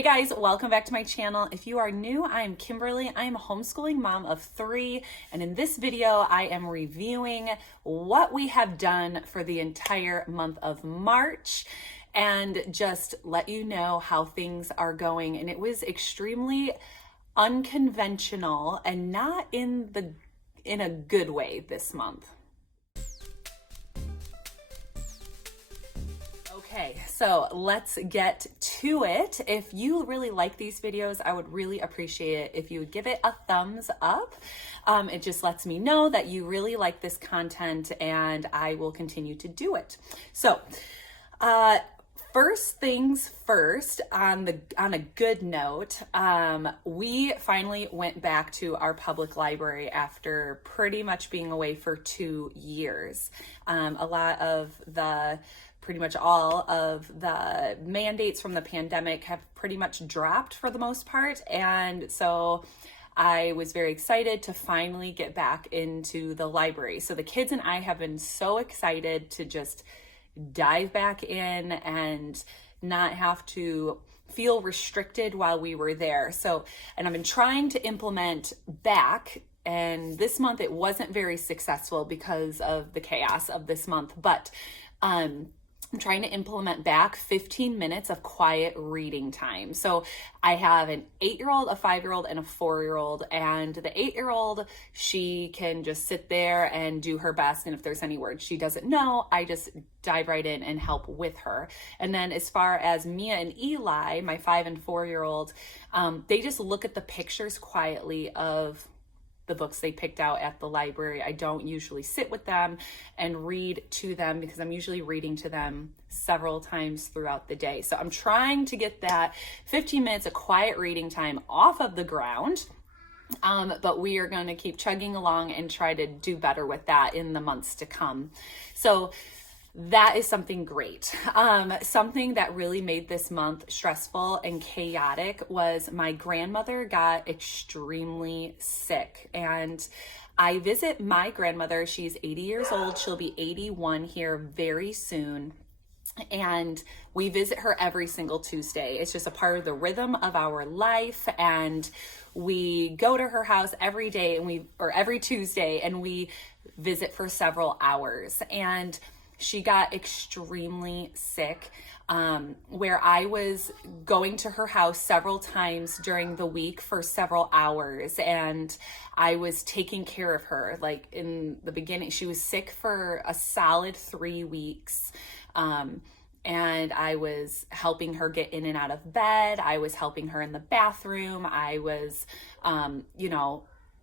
Hey guys, welcome back to my channel. If you are new, I'm Kimberly. I'm a homeschooling mom of 3, and in this video, I am reviewing what we have done for the entire month of March and just let you know how things are going. And it was extremely unconventional and not in a good way this month. Okay, so let's get to it. If you really like these videos, I would really appreciate it if you would give it a thumbs up. It just lets me know that you really like this content and I will continue to do it. So, first things first, on a good note, we finally went back to our public library after pretty much being away for 2 years. Pretty much all of the mandates from the pandemic have pretty much dropped for the most part. And so I was very excited to finally get back into the library. So the kids and I have been so excited to just dive back in and not have to feel restricted while we were there. So, and I've been trying to implement back, and this month it wasn't very successful because of the chaos of this month, but I'm trying to implement back 15 minutes of quiet reading time. So I have an 8-year-old, a 5-year-old, and a 4-year-old. And the 8-year-old, she can just sit there and do her best. And if there's any words she doesn't know, I just dive right in and help with her. And then as far as Mia and Eli, my 5 and 4-year-old, they just look at the pictures quietly of the books they picked out at the library. I don't usually sit with them and read to them because I'm usually reading to them several times throughout the day. So I'm trying to get that 15 minutes of quiet reading time off of the ground. But we are going to keep chugging along and try to do better with that in the months to come. So that is something great. Something that really made this month stressful and chaotic was my grandmother got extremely sick. And I visit my grandmother. She's 80 years old. She'll be 81 here very soon. And we visit her every single Tuesday. It's just a part of the rhythm of our life. And we go to her house every day or every Tuesday, and we visit for several hours. And she got extremely sick, where I was going to her house several times during the week for several hours, and I was taking care of her. Like in the beginning, she was sick for a solid 3 weeks. And I was helping her get in and out of bed. I was helping her in the bathroom. I was,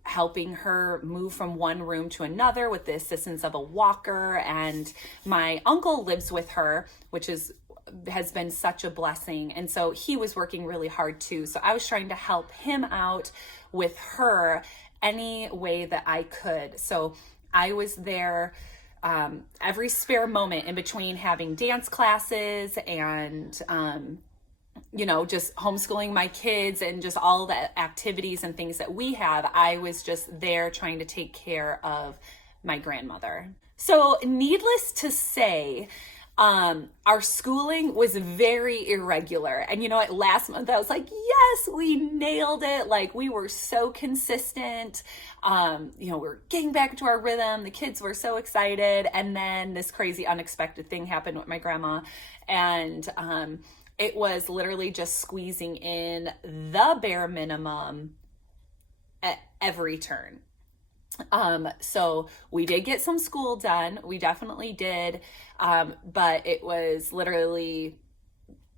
helping her move from one room to another with the assistance of a walker. And my uncle lives with her, which has been such a blessing. And so he was working really hard too. So I was trying to help him out with her any way that I could. So I was there every spare moment in between having dance classes and just homeschooling my kids and just all the activities and things that we have. I was just there trying to take care of my grandmother. So needless to say, our schooling was very irregular. And last month I was like, yes, we nailed it. Like, we were so consistent. We were getting back to our rhythm. The kids were so excited. And then this crazy unexpected thing happened with my grandma. And, it was literally just squeezing in the bare minimum at every turn. So we did get some school done. We definitely did. But it was literally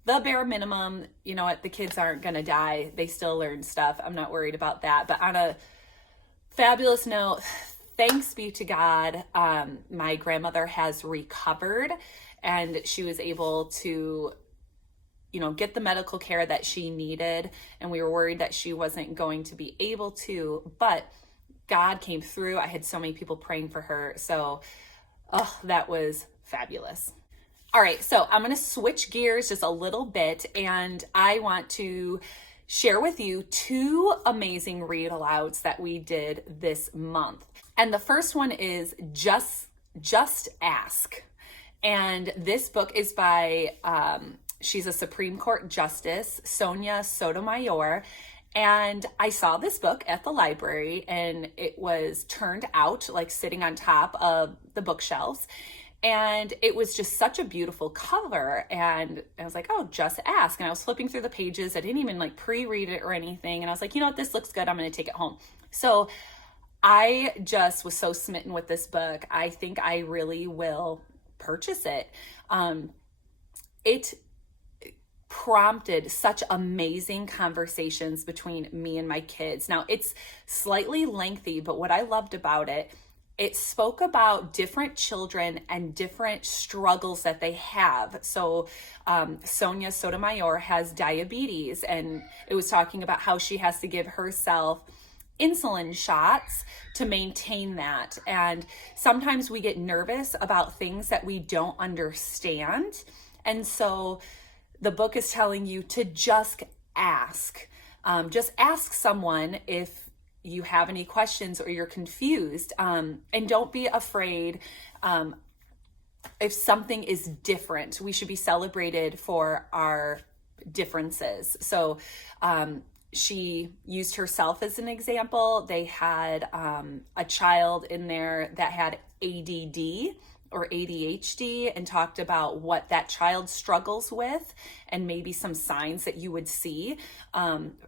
the bare minimum. You know what? The kids aren't going to die. They still learn stuff. I'm not worried about that. But on a fabulous note, thanks be to God, my grandmother has recovered and she was able to get the medical care that she needed. And we were worried that she wasn't going to be able to, but God came through. I had so many people praying for her. So, that was fabulous. All right. So I'm going to switch gears just a little bit. And I want to share with you 2 amazing read alouds that we did this month. And the first one is Just Ask. And this book is by She's a Supreme Court Justice, Sonia Sotomayor. And I saw this book at the library, and it was turned out, like sitting on top of the bookshelves. And it was just such a beautiful cover. And I was like, oh, just ask. And I was flipping through the pages. I didn't even like pre-read it or anything. And I was like, you know what, this looks good. I'm going to take it home. So I just was so smitten with this book. I think I really will purchase it. It prompted such amazing conversations between me and my kids. Now, it's slightly lengthy, but what I loved about it, it spoke about different children and different struggles that they have. So Sonia Sotomayor has diabetes, and it was talking about how she has to give herself insulin shots to maintain that. And sometimes we get nervous about things that we don't understand. And so the book is telling you to just ask. Just ask someone if you have any questions or you're confused. And don't be afraid if something is different. We should be celebrated for our differences. So she used herself as an example. They had a child in there that had ADD or ADHD, and talked about what that child struggles with and maybe some signs that you would see.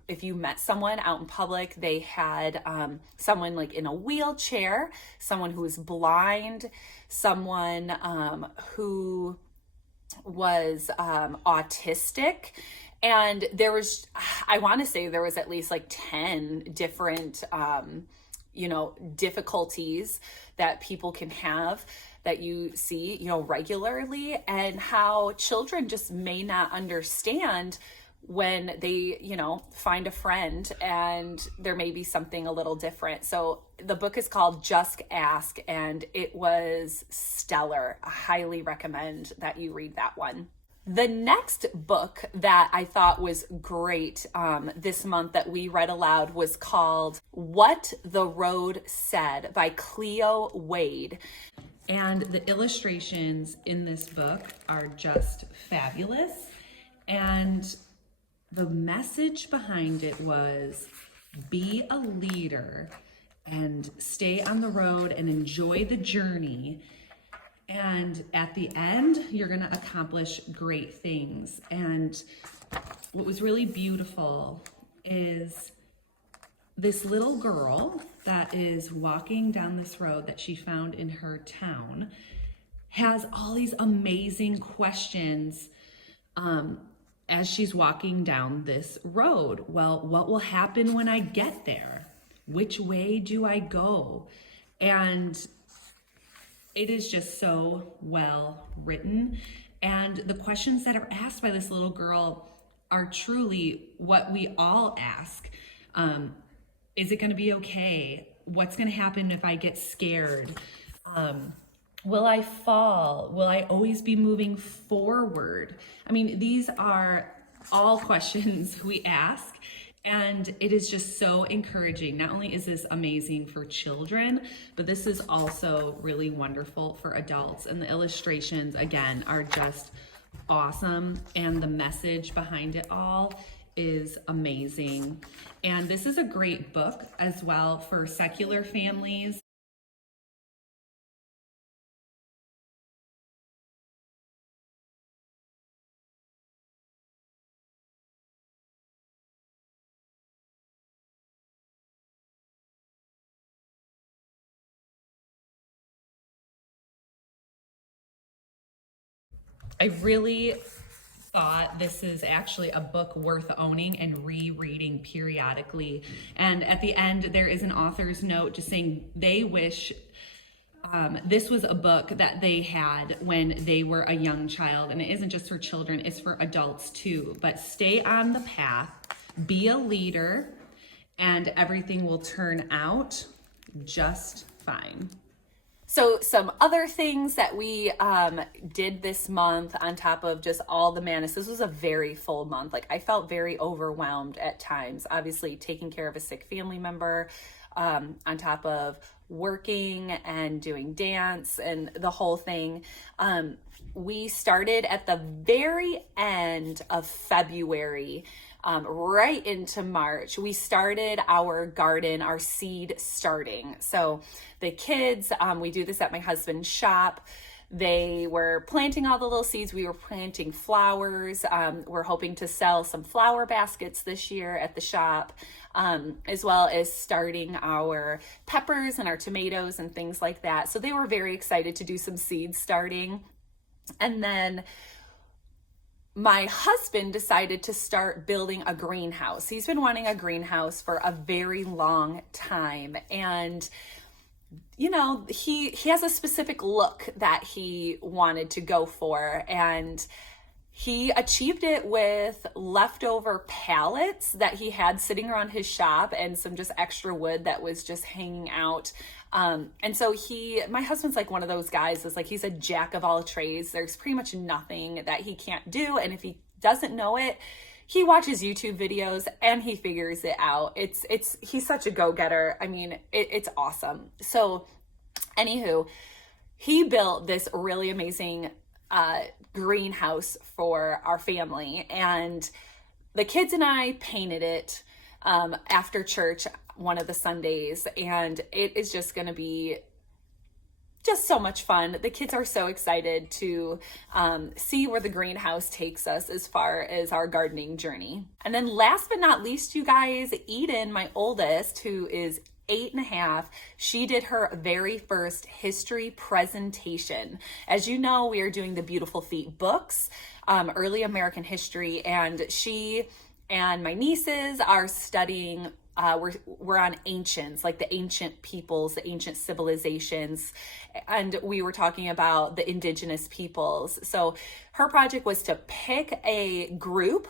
If you met someone out in public, they had someone like in a wheelchair, someone who was blind, someone who was autistic. And there was, I want to say there was at least like 10 different, difficulties that people can have that you see, regularly, and how children just may not understand when they, find a friend and there may be something a little different. So the book is called Just Ask, and it was stellar. I highly recommend that you read that one. The next book that I thought was great this month that we read aloud was called What the Road Said by Cleo Wade. And the illustrations in this book are just fabulous. And the message behind it was, be a leader and stay on the road and enjoy the journey. And at the end, you're going to accomplish great things. And what was really beautiful is this little girl that is walking down this road that she found in her town has all these amazing questions as she's walking down this road. Well, what will happen when I get there? Which way do I go? And it is just so well written. And the questions that are asked by this little girl are truly what we all ask. Is it going to be okay? What's going to happen if I get scared? Will I fall? Will I always be moving forward? I mean, these are all questions we ask, and it is just so encouraging. Not only is this amazing for children, but this is also really wonderful for adults. And the illustrations, again, are just awesome. And the message behind it all is amazing. And this is a great book as well for secular families. I really thought this is actually a book worth owning and rereading periodically. And at the end, there is an author's note just saying they wish this was a book that they had when they were a young child. And it isn't just for children, it's for adults too. But stay on the path, be a leader, and everything will turn out just fine. So some other things that we did this month on top of just all the madness. This was a very full month. Like, I felt very overwhelmed at times. Obviously, taking care of a sick family member, on top of working and doing dance and the whole thing. We started at the very end of February, right into March. We started our garden, our seed starting. So the kids, we do this at my husband's shop. They were planting all the little seeds. We were planting flowers. We're hoping to sell some flower baskets this year at the shop, as well as starting our peppers and our tomatoes and things like that. So they were very excited to do some seed starting. And then my husband decided to start building a greenhouse. He's been wanting a greenhouse for a very long time. And you know, he has a specific look that he wanted to go for, and he achieved it with leftover pallets that he had sitting around his shop and some just extra wood that was just hanging out. And so my husband's like one of those guys that's like, he's a jack of all trades. There's pretty much nothing that he can't do. And if he doesn't know it, he watches YouTube videos and he figures it out. He's such a go-getter. I mean, it's awesome. So anywho, he built this really amazing greenhouse for our family, and the kids and I painted it after church one of the Sundays, and it is just going to be just so much fun. The kids are so excited to see where the greenhouse takes us as far as our gardening journey. And then last but not least, you guys, Eden, my oldest, who is 8.5, she did her very first history presentation. As you know, we are doing the Beautiful Feet books, early American history, and she and my nieces are studying we're on ancients, like the ancient peoples, the ancient civilizations, and we were talking about the indigenous peoples. So her project was to pick a group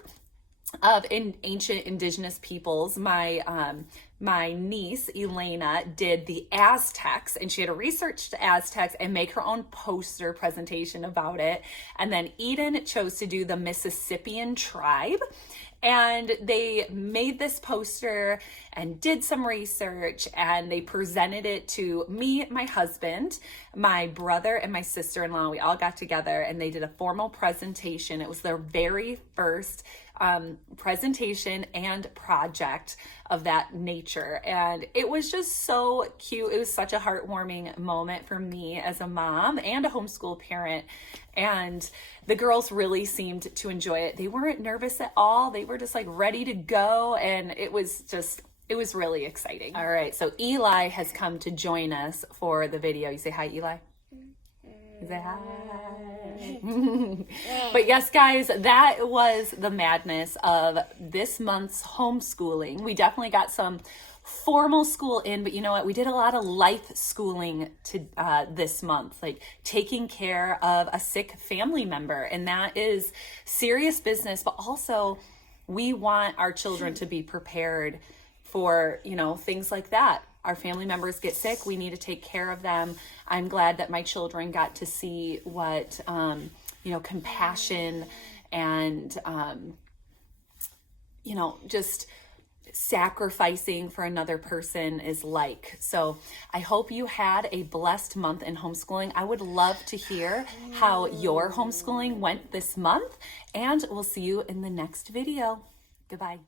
of ancient indigenous peoples. My niece Elena did the Aztecs, and she had to research the Aztecs and make her own poster presentation about it. And then Eden chose to do the Mississippian tribe. And they made this poster and did some research, and they presented it to me, my husband, my brother, and my sister-in-law. We all got together and they did a formal presentation. It was their very first presentation and project of that nature. And it was just so cute. It was such a heartwarming moment for me as a mom and a homeschool parent. And the girls really seemed to enjoy it. They weren't nervous at all. They were just like ready to go. And it was really exciting. All right. So Eli has come to join us for the video. You say hi, Eli. You say hi. But yes, guys, that was the madness of this month's homeschooling. We definitely got some formal school in, but you know what? We did a lot of life schooling this month, like taking care of a sick family member. And that is serious business, but also we want our children to be prepared for, you know, things like that. Our family members get sick. We need to take care of them. I'm glad that my children got to see what, compassion and, just sacrificing for another person is like. So I hope you had a blessed month in homeschooling. I would love to hear how your homeschooling went this month, and we'll see you in the next video. Goodbye.